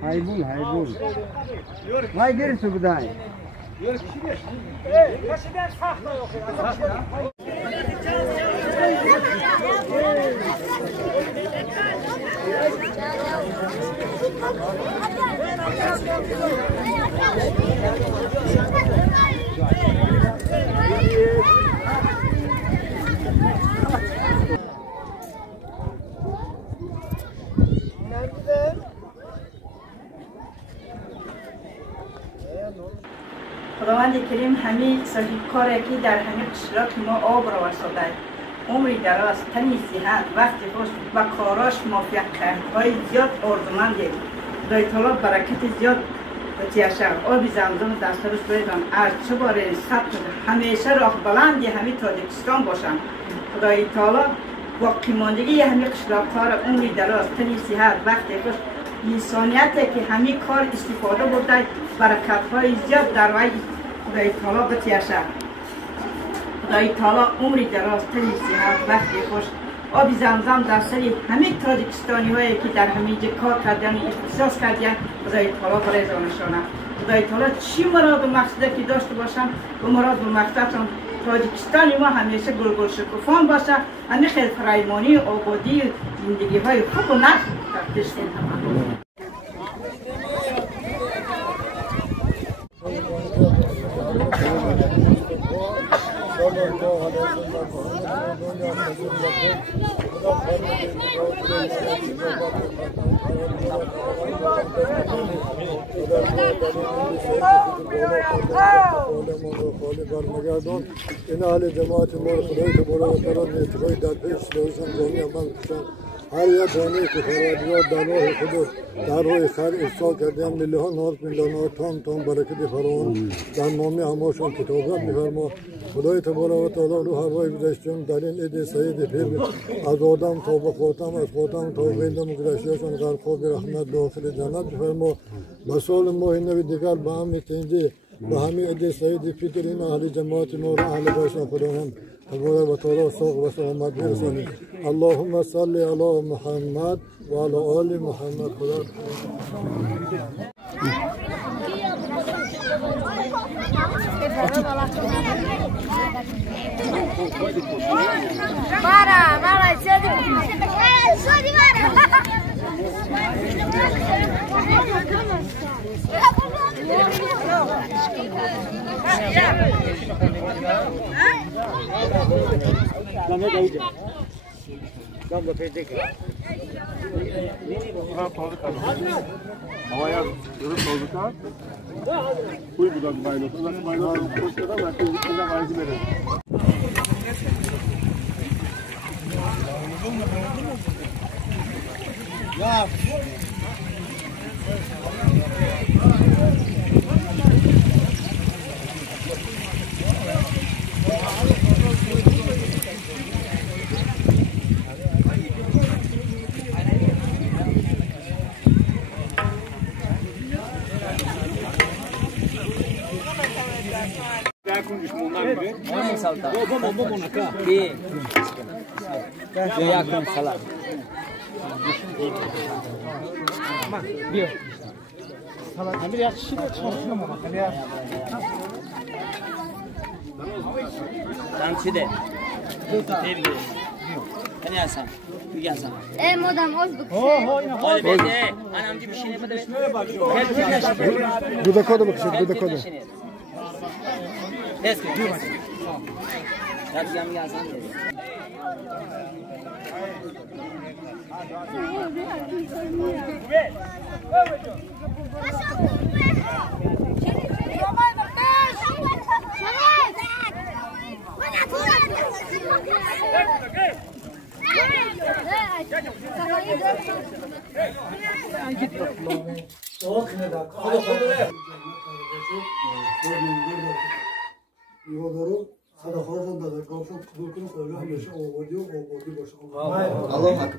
Haybul. Vay gerisi bu da. خداوند کریم همه صاحب کاری که در همه قشرات ما آب را ورساده عمری دراز تنی صحت وقت خوش و کاراش موفق کرد های زیاد آرزومندیم خدای تعالی برکت زیاد بتیشه آب زمزم دسترش بریدم از چه باره ثبت همیشه راه بلندی همه تاجیکستان باشم خدای تعالی باقی ماندگی همه قشرات کار عمری دراز تنی صحت وقت خوش انسانیتی که همه کار استفاده بوده برکت های زیاد در وی خدای تعالی بتیشه خدای تعالی عمری دراز تنی صحت وقت خوش آب زمزم در سری همه تاجیکستانی هایی که در همه جا کار کردن اختصاص کردن خدای تعالی برایشان خدای تعالی چی مراد و مقصده که داشته باشم و مراد و مقصدشان تاجیکستانی ما همیشه گلگل شکوفان باشه همه خیلی فرایمانی و آبادی زندگی های خوب و نفس تفتیش کنم این حال جماعت ما رو خدای تبارک و تعالی نیت‌های در پیش دارشان جامعه عمل کشن هر یک دانه که فرادیات در راه خود در راه خیر ارسال کردن میلیون ها تام برکت فراوان در نام هماشون کتابت می‌فرما خدای تبارک و تعالی روح ارواح گذشتگان در این عید سعید پیر از آدم تا به خاتم از خاتم تا به ایندم گذشتهشان غرقا به رحمت داخل جنت بفرما به سال ماه نو دیگر به هم تنجی به همه عید سعید فطر این اهل جماعت ما و اهل باشان خداوند تبارک و تعالی سوق و سلامت برسانید اللهم صل علی محمد و علی آل محمد خدا Mara, havaya görüp olduklar. Kuy budak baylotu. Ben baylotu koşuyor da belki üzerinden varıcı verir. Ya. مدام اوز بکشه anamcı bir şey yapmadı. Bu da kodu bakışır, bu da kodu. Eski. Yapacağım yazan dedi. Allah